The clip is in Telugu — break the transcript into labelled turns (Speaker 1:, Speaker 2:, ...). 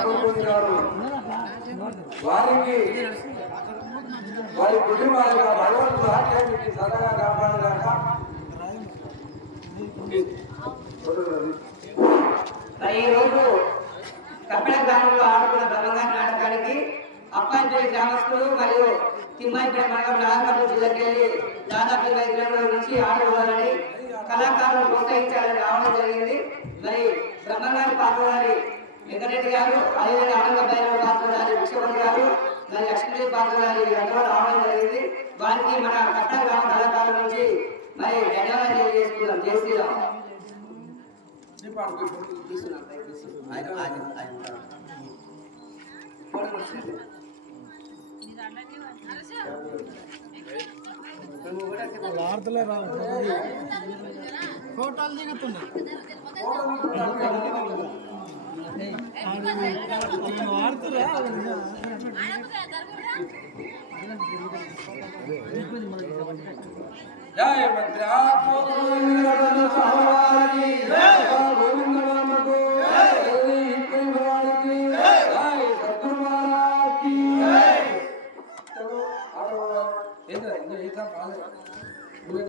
Speaker 1: ప్రకృతి గారు వారికి వారి కుటుంబాలుగా భగవంతుడు ఆశ్రయించి సదాగా కాపాడదాక
Speaker 2: ఈరోజు ఈ రోజు కప్పెడ గ్రామంలో ఆడుతున్న బ్రహ్మంగారి నాటకానికి అప్పాయిపల్లి గ్రామస్తులు మరియు తిమ్మాయిపల్లి మండలం నాగపట్నం జిల్లాకి వెళ్ళి దాదాపు ఇరవై కిలోమీటర్ల నుంచి ఆడుకోవాలని కళాకారులు ప్రోత్సహించాలని రావడం జరిగింది. మరి బ్రహ్మంగారి పాత్రధారి వెంకటరెడ్డి గారు అదేవిధంగా ఆనంద భైరవ పాత్రధారి విశ్వపతి గారు మరి లక్ష్మీదేవి పాత్రధారి వీరందరూ రావడం జరిగింది. వారికి మన కట్ట గ్రామ కళాకారుల నుంచి మరి ధన్యవాదాలు తెలియజేసుకుందాం. చేస్తున్నాం
Speaker 3: ఫోటోలు దిగుతున్నాయి.
Speaker 1: జయ మంత్రి ఆత్మగోవింద సహవారికి గోవింద నామకు జయ ఇంకా ఏ కాలం